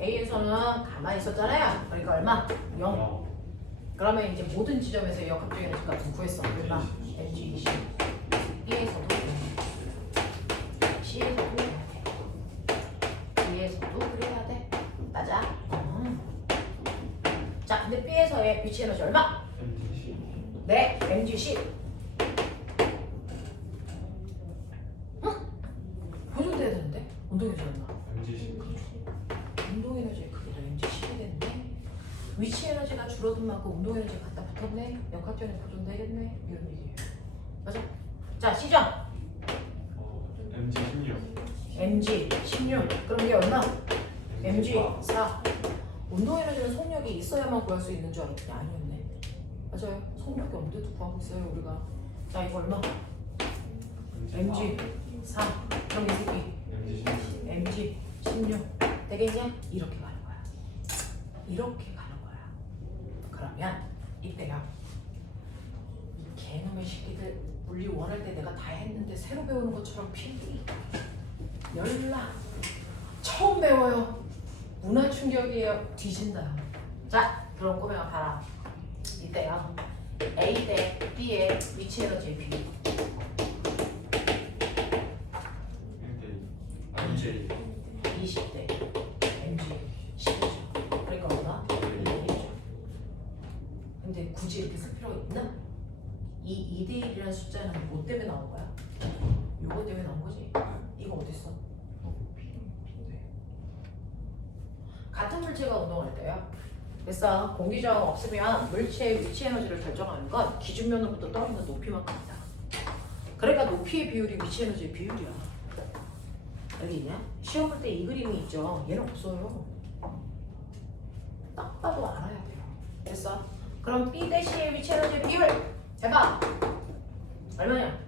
A에서는 가만히 있었잖아요. 그러니까 얼마? 0. 그러면 이제 모든 지점에서 역학적 에너지 값은 구했어. 얼마? mg 20. B에서도 0. C에서도 그래야 돼. D에서도 그래야 돼. 맞아? 자, 근데 B에서의 위치 에너지 얼마? 네, mg10. 보존돼야 되는데? 운동 에너지 얼마? mg10. 운동 에너지의 크기가 mg10이 됐네. 위치 에너지가 줄어든 만큼 운동 에너지가 갖다 붙었네. 역학적 에너지 보존되겠네. 이런 얘기예요. 맞아? 자, C점. mg16. 그럼 이게 얼마? mg4. 운동 에너지는 속력이 있어야만 구할 수 있는 줄 알았더니 아니었네. 맞아요. 속력이 없는데도 구하고 있어요 우리가. 자, 이거 얼마? mg4. 그럼 이 새끼 mg16 되겠냐? 이렇게 가는 거야. 이렇게 가는 거야. 그러면 이때요. 이 개놈의 새끼들 물리 원할 때 내가 다 했는데 새로 배우는 것처럼 필기 연락 처음 배워요. 문화 충격이에요. 뒤진다. 자, 그럼 꼬맹아 봐라. 이때요. A 대 B의 위치 에너지의 비율. 20대 mg 10이죠. 그러니까 얼마? 1이죠. 근데 굳이 이렇게 쓸 필요가 있나? 이 2대 1이라는 숫자는 뭐 때문에 나온 거야? 요거 때문에 나온 거지? 이거 어딨어? 같은 물체가 운동할 때요. 됐어. 공기 저항 없으면 물체의 위치 에너지를 결정하는 건 기준면으로부터 떠있는 높이만큼이다. 그러니까 높이의 비율이 위치 에너지의 비율이야. 여기 있냐? 시험 볼 때 이 그림이 있죠. 얘는 없어요. 딱 봐도 알아야 돼요. 됐어? 그럼 B 대시의 위치 에너지의 비율 해봐. 얼마냐?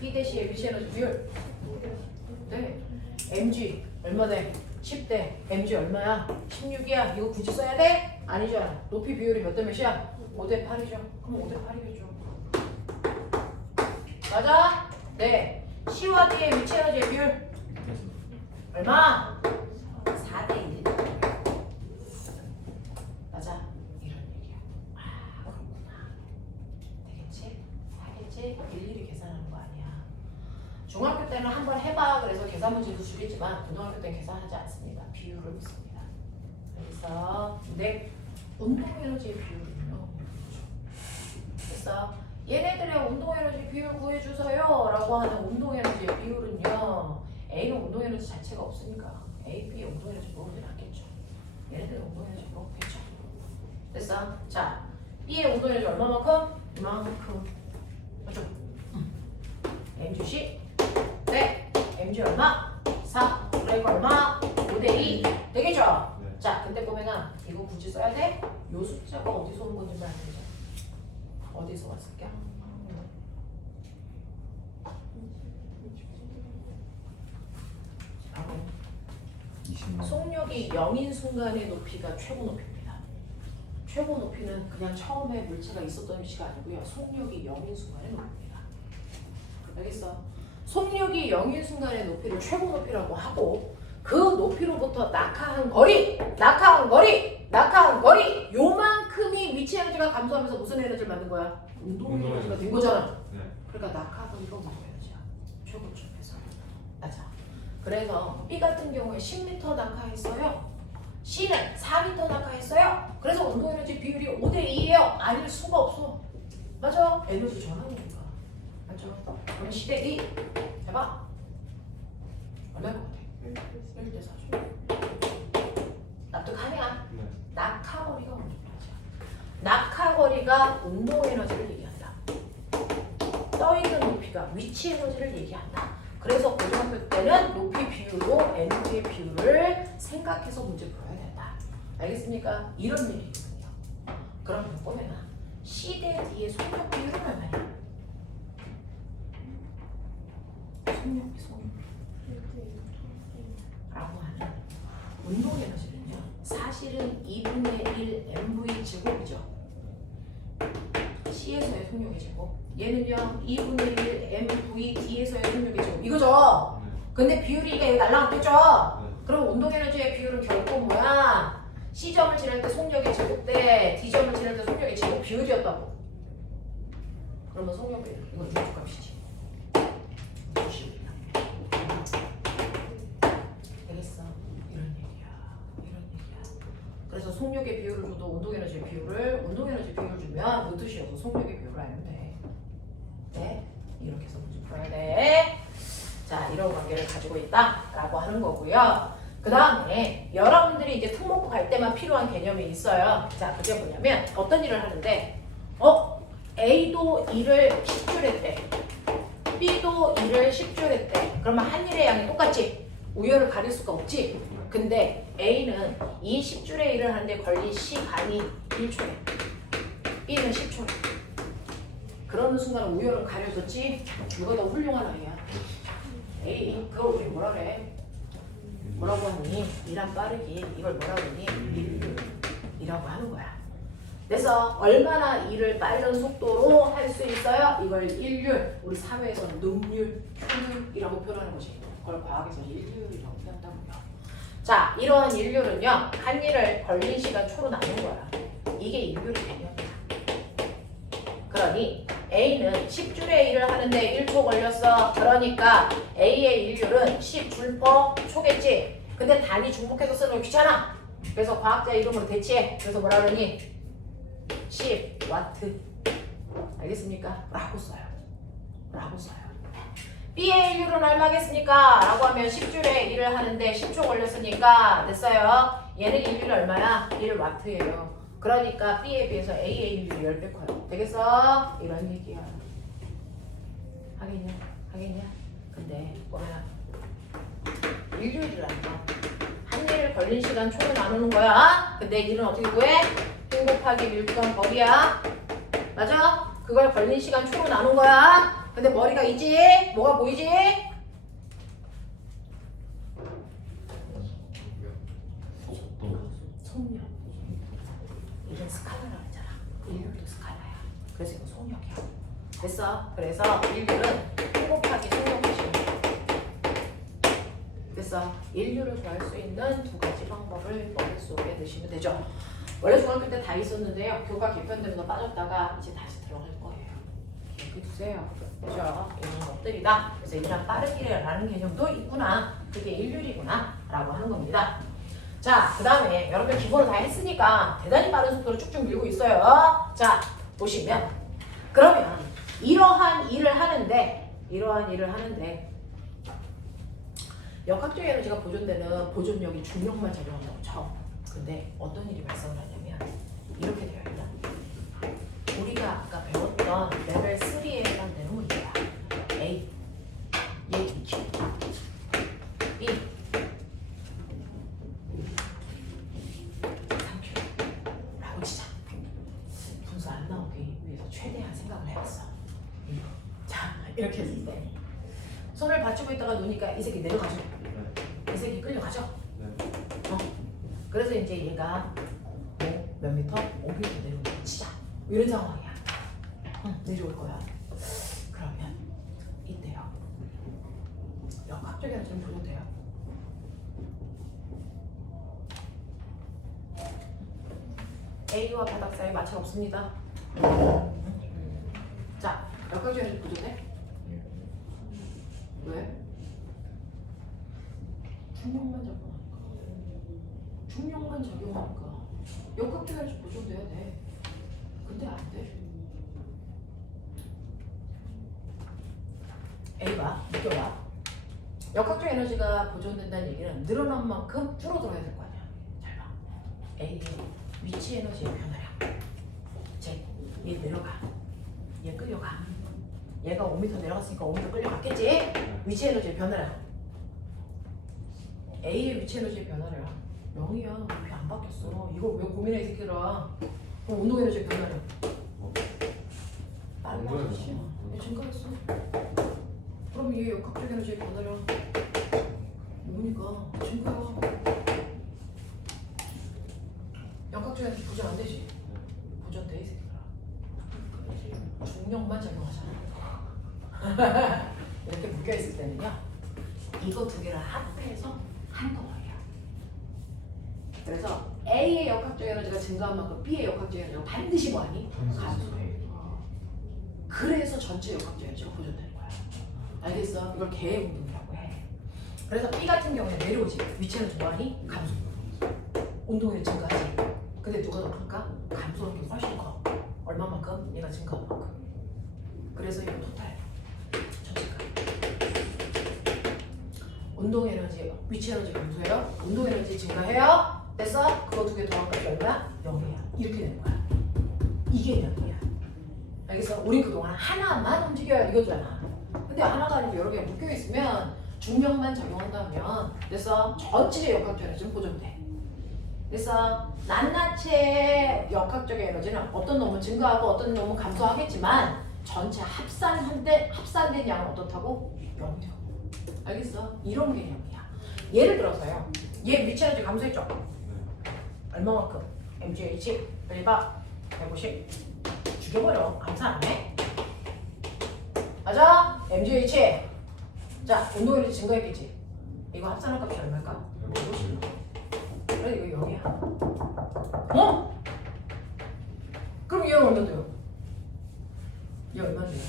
B 대시의 위치 에너지 비율. 네. mg 얼마 돼? 10대. mg 얼마야? 16이야. 이거 굳이 써야 돼? 아니죠. 높이 비율이 몇 대 몇이야? 5대 8이죠. 그럼 5대 8이겠죠. 맞아? 네. C와 D의 위치 에너지의 비율 얼마? 4대 1. 맞아. 이런 얘기야. 아, 그렇구나. 되겠지? 하겠지? 일일이 계산하는 거 아니야. 중학교 때는 한번 해봐. 그래서 계산 문제도 주겠지만 고등학교 때는 계산하지 않습니다. 비율을 묻습니다. 그래서 근데 운동 에너지의 비율은요. 그래서 얘네들의 운동 에너지 비율 구해주세요 라고 하는 운동 에너지의 비율은요. A는 운동 에너지 자체가 없으니까 A, B의 운동 에너지 물어보진 않겠죠. 얘네들의 운동 에너지 물어보겠죠. 됐어? 자, B의 운동 에너지 얼마만큼? 이만큼. 맞죠? mgc 네. mg 얼마? 4. 그러니까 얼마? 5대2 되겠죠? 네. 자, 근데 꼬맹아 이거 굳이 써야 돼? 요 숫자가 어디서 온 건지 알겠죠? 어디서 왔을까? 바로 20만. 속력이 0인 순간의 높이가 최고 높이입니다. 최고 높이는 그냥 처음에 물체가 있었던 위치가 아니고요. 속력이 0인 순간의 높이입니다. 알겠어? 속력이 0인 순간의 높이를 최고 높이라고 하고 그 높이로부터 낙하한 거리 요만큼이 위치 에너지가 감소하면서 무슨 에너지를 만든 거야? 운동 에너지가 된 거잖아. 네. 그러니까 낙하거리가 운동 에너지야. 최고점에서. 맞아. 그래서 B 같은 경우에 10m 낙하했어요. C는 4m 낙하했어요. 그래서 운동 에너지 비율이 5대2예요. 아닐 수가 없어. 맞아. 에너지 전환이니까. 맞죠? 그럼 C 대 D 해봐. 얼마일 것 같아? 1대 4죠. 납득하냐? 네. 낙하거리가 운동 에너지야. 낙하거리가 운동 에너지를 얘기한다. 떠있는 높이가 위치 에너지를 얘기한다. 그래서 고등학교 때는 높이 비율로 에너지의 비율을 생각해서 문제 풀어야 된다. 알겠습니까? 이런 얘기거든요. 그럼 보면은 C 대 D의 속력 비율은 얼마냐? 속력비 라고 하는 운동 에너지는요. 사실은 2분의 1 mv 제곱이죠. C에서의 속력의 제곱. 얘는요. 2분의 1 mv D에서의 속력의 제곱. 이거죠. 근데 비율이 이게 날라갔겠죠. 그럼 운동 에너지의 비율은 결국 뭐야? C점을 지날 때 속력의 제곱 대 D점을 지날 때 속력의 제곱 비율이었다고. 그러면 속력이 이건 유축값이지. 되겠어. 이런 얘기야. 그래서 속력의 비율을 줘도 운동에너지 비율을 주면 무드시어도 속력의 비율을 알면 돼. 네? 이렇게 해서 문제 풀어야 돼. 자, 이런 관계를 가지고 있다라고 하는 거고요. 그 다음에 여러분들이 이제 특목고 갈 때만 필요한 개념이 있어요. 자, 그게 뭐냐면 어떤 일을 하는데 A도 일을 10줄 했대. B도 일을 10줄 했대. 그러면 한 일의 양이 똑같지? 우열을 가릴 수가 없지? 근데 A는 이 10줄의 일을 하는데 걸린 시간이 1초래. B는 10초래. 그러는 순간 우열은 가려졌지? 누가 더 훌륭한 아이야? A. 그걸 우리 뭐라 그래? 뭐라고 하니? 일한 빠르기. 이걸 뭐라고 하니? 일이라고 하는 거야. 그래서 얼마나 일을 빠른 속도로 할 수 있어요? 이걸 일률, 우리 사회에서는 능률, 효율이라고 표현하는 것이 그걸 과학에서 일률이라고 표현한다고요. 자, 이러한 일률은요. 한 일을 걸린 시간 초로 나눈 거야. 이게 일률의 개념이야. 그러니 A는 10줄의 일을 하는데 1초 걸렸어. 그러니까 A의 일률은 10줄/per 초겠지. 근데 단위 중복해서 쓰는 거 귀찮아. 그래서 과학자 이름으로 대체해. 그래서 뭐라 그러니? 10W. 알겠습니까? 라고 써요. B의 일률은 얼마겠습니까? 라고 하면 10줄의 일을 하는데 10초 걸렸으니까 됐어요. 얘는 일률이 얼마야? 1W예요. 그러니까 B에 비해서 A의 일률이 10배 커요. 되겠어? 이런 얘기야. 하겠냐? 하겠냐? 근데 뭐야? 일률이라는 건 한 일을 걸린 시간 초로 나누는 거야. 근데 일은 어떻게 구해? 1 곱하기 밀구간 거리야. 맞아? 그걸 걸린 시간 초로 나눈 거야. 근데 머리가 있지? 뭐가 보이지? 속력. 이건 스칼라라고 했잖아. 일률도 스칼라야. 그래서 이거 속력이야. 됐어? 그래서 일률은 1 곱하기 속력 대신 됐어? 인류를 구할 수 있는 두 가지 방법을 머릿속에 넣으시면 되죠. 원래 중학교 때 다 있었는데요. 교과 개편되면서 빠졌다가 이제 다시 들어갈 거예요. 이렇게 두세요. 그죠? 이런 것들이다. 그래서 이랑 빠르기라는 개념도 있구나. 그게 인류이구나 라고 하는 겁니다. 자, 그 다음에 여러분들 기본을 다 했으니까 대단히 빠른 속도로 쭉쭉 밀고 있어요. 자, 보시면 그러면 이러한 일을 하는데 역학적 에너지가 보존되는 보존력이 중력만 작용한다고 쳐. 근데 어떤 일이 발생을 하냐면 이렇게 되어 있다. 우리가 아까 배웠던 레벨 3에 해당되는 문제야. A, 얘 2Q, B, 3Q 라고 치자. 분수 안 나오기 위해서 최대한 생각을 해봤어. 자, 이렇게 했을 때 손을 받치고 있다가 놓으니까 이 새끼 내려가죠. 이 새끼 끌려가죠. 그래서 이제 얘가 뭐 몇 미터? 5미터 내려오는 거 치자. 이런 상황이야. 내려올 거야. 그러면 이때요. 역학적 에너지는 보존돼요. A와 바닥 사이에 마찰 없습니다. 자, 역학적 에너지 보존돼? 왜? 중력만 작용하니까 역학적 에너지 보존돼야 돼. 근데 안 돼. A가 느껴봐. 역학적 에너지가 보존된다는 얘기는 늘어난 만큼 줄어들어야 될 거 아니야. 잘 봐. A의 위치 에너지의 변화량. 얘 내려가. 얘 끌려가. 얘가 5m 내려갔으니까 5m 끌려갔겠지? 위치 에너지의 변화량. A의 위치 에너지의 변화량 0이야. 그게 안 바뀌었어. 이거 왜 고민해 이 새끼들아. 그럼 운동 에너지의 변화량 빨라. 얘 증가했어. 그럼 얘 역학적 에너지의 변화량 뭐니까 증가야. 역학적 에너지 보존 안 되지? 보존돼 이 새끼들아. 중력만 작용하잖아. 이렇게 묶여있을 때는요 이거 두 개를 합해서 한 덩어리야. 그래서 A의 역학적 에너지가 증가한 만큼 B의 역학적 에너지가 반드시 뭐하니? 감소해. 그래서 전체 역학적 에너지가 보존되는 거야. 알겠어? 이걸 계획 운동이라고 해. 그래서 B 같은 경우에 내려오지. 위치 에너지 뭐하니? 감소. 운동이 증가하지. 근데 누가 더 클까? 감소하는 게 훨씬 커. 얼마만큼? 얘가 증가한 만큼. 그래서 이거 토탈 전체가 운동 에너지, 위치 에너지 감소해요. 운동 에너지 증가해요. 됐어? 그거 두 개 더한 값이 얼마야? 0이야. 이렇게 되는 거야. 이게 0이야. 알겠어? 우린 그동안 하나만 움직여야 이거잖아. 근데 하나가 아니고 여러 개가 묶여 있으면 중력만 작용한다면 됐어? 전체의 역학적 에너지는 보존돼. 그래서 낱낱의 역학적 에너지는 어떤 놈은 증가하고 어떤 놈은 감소하겠지만 전체 합산된 양은 어떻다고? 0이라고. 알겠어? 이런 개념이야. 예를 들어서요. 얘 위치 에너지 감소했죠? 얼마만큼? MGH 1바 150 죽여버려. 감사 안 해? 맞아? MGH 자 운동 에너지 증가했겠지? 이거 합산한 값이 얼마일까? 150. 그래 이거 0이야. 어? 그럼 얘는 얼마 돼요? 얘 얼마 돼요?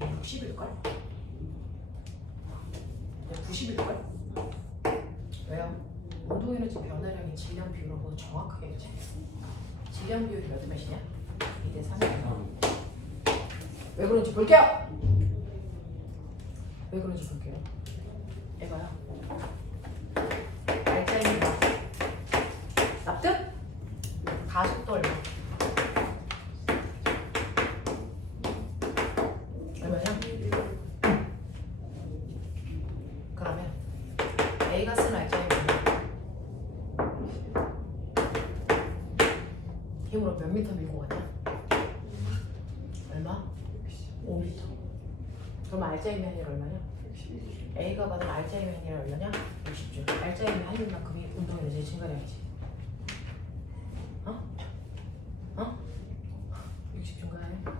얘 60일걸? 얘 90일걸? 왜요? 운동 에너지 변화량이 질량 비율로 보면 정확하게 되지. 질량 비율이 몇 대 몇이냐? 2대 3이야. 왜 그런지 볼게요. 왜 그런지 볼게요. 해봐요. 알짜입니다. 납득? 가속도 얼마? 얼마냐? 그러면 A가 쓴 알짜의 뭐냐? 힘으로 몇 미터 밀고 가냐? 얼마? 5m. 그럼 알짜임의 한일 얼마냐? A가 받은 알짜임의 한일 얼마냐? 60줄. 알짜임의 한일만큼이 운동 에너지 증가해야지. 어? 어? 60줄가요?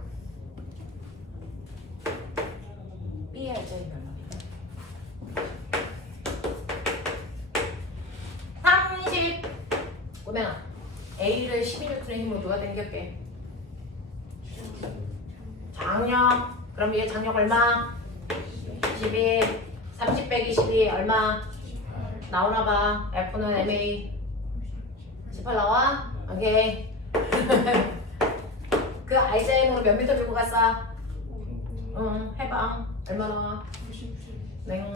B의 알짜임이 얼마냐? 30. 꼬맹아, A를 12N의 힘으로 누가 당겼게? 장력. 그럼 얘 장력 얼마? 12. 30 빼기 12 얼마? 나오나봐. F는 MA 18 나와? 오케이. 그 알짜임으로 몇 미터 들고 갔어? 응, 해봐. 얼마 나와? 맹.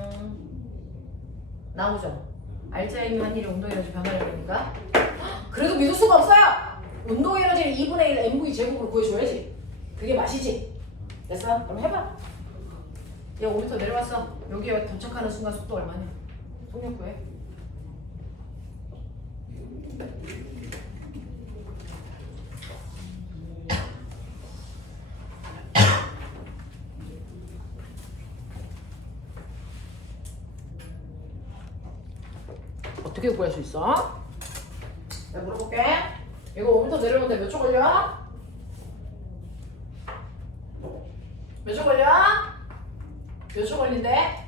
나오죠? 알짜임 한일이 운동에너지 변화를 보니까 그래도 믿을 수가 없어요. 운동에너지를 2분의 1 mv 제곱으로 구해줘야지. 그게 맛이지. 됐어? 그럼 해봐. 얘 5m 내려왔어. 여기에 도착하는 순간 속도 얼마냐? 속력 구해. 어떻게 구할 수 있어? 내가 물어볼게. 이거 5m 내려오는데 몇 초 걸려? 몇 초 걸려? 몇 초 걸린대?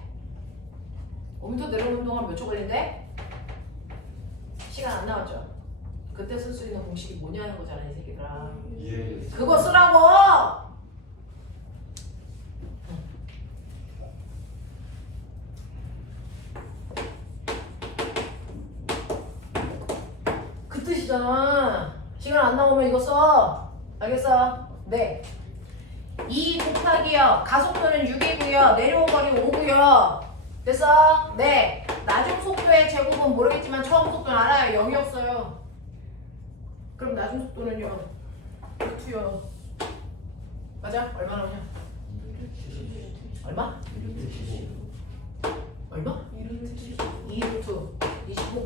5m 내려오는 동안 몇 초 걸린대? 시간 안 나왔죠? 그때 쓸 수 있는 공식이 뭐냐는 거잖아, 이 새끼들아. 예. 그거 쓰라고! 그 뜻이잖아. 시간 안 나오면 이거 써. 알겠어? 네. 2 곱하기요. 가속도는 6이고요. 내려온 거리 5고요. 됐어? 네. 나중 속도의 제곱은 모르겠지만 처음 속도는 알아요. 0이 없어요. 그럼 나중 속도는요? 2요. 맞아? 얼마 나오냐? 얼마? 얼마? 2루트 25.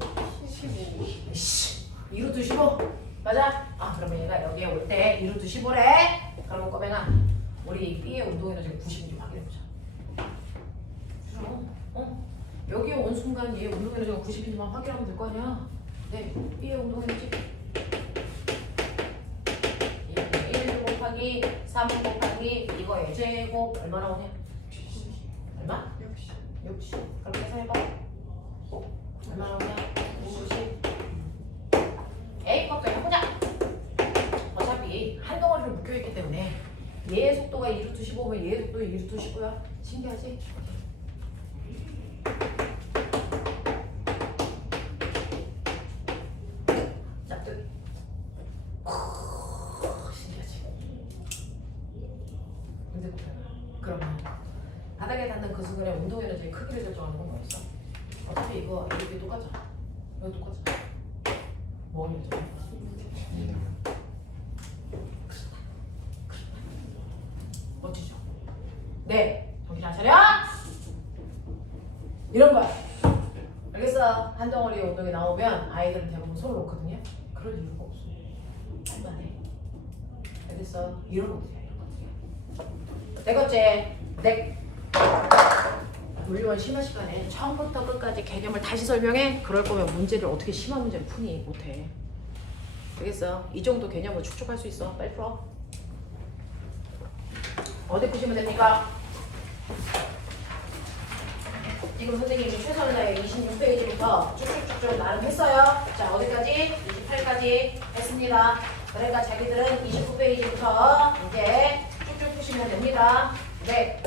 2루트 15. 맞아? 아, 그러면 얘가 여기에 올 때 2루트 15래. 그러면 꼬맹아, 우리 B의 운동에너지가 90인지 확인해보자. 여기에 온 순간 얘 운동에너지가 90인지만 확인하면 될 거 아니야? 네, B의 운동에너지 1 곱하기 3 곱하기 이거의 제곱 얼마 나오냐? 얼마? 60. 그럼 계산해봐. 얼마 나오냐? 50. A 것도 해보자. 어차피 한 덩어리로 묶여있기 때문에 얘의 속도가 2루트 15면 얘의 속도 2루트 19야. 신기하지? 납득. 신기하지? 근데 그러면 바닥에 닿는 그 순간에 운동에너지의 크기를 결정하는 건 뭐였어? 어차피 이거 이렇게 똑같잖아. 이거 똑같잖아. 뭐가 결정해? 멋지죠? 네, 정신 안 차려? 이런 거야. 알겠어? 한 덩어리 운동이 나오면 아이들은 대부분 손을 놓거든요. 그럴 이유가 없어. 할만해. 알겠어? 이런 것들이야, 이런 것들. 네 번째, 네. 물리원 심화 시간에 처음부터 끝까지 개념을 다시 설명해. 그럴 거면 문제를 어떻게 심화 문제를 푸니? 못해. 알겠어? 이 정도 개념을 축적할 수 있어. 빨리 풀어. 어디 푸시면 됩니까? 지금 선생님이 최선을 다해 26페이지부터 쭉쭉쭉쭉 나름 했어요. 자, 어디까지? 28까지 했습니다. 그러니까 자기들은 29페이지부터 이제 쭉쭉 푸시면 됩니다. 네.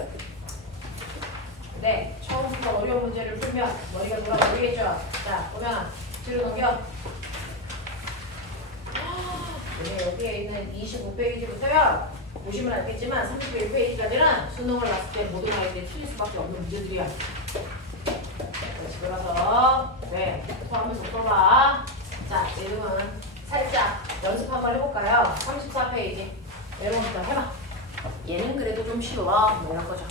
네. 처음부터 어려운 문제를 풀면 머리가 돌아가겠죠. 자, 보면 뒤로 넘겨. 네, 여기에 있는 25페이지부터요. 보시면 알겠지만 31페이지까지는 수능을 봤을 때 모든 아이들이 틀릴 수밖에 없는 문제들이야. 그렇지. 그래서 토하면서 써봐. 자, 얘는 살짝 연습 한번 해볼까요? 34페이지. 여러분부터 해봐. 얘는 그래도 좀 쉬워. 뭐 이런 거죠.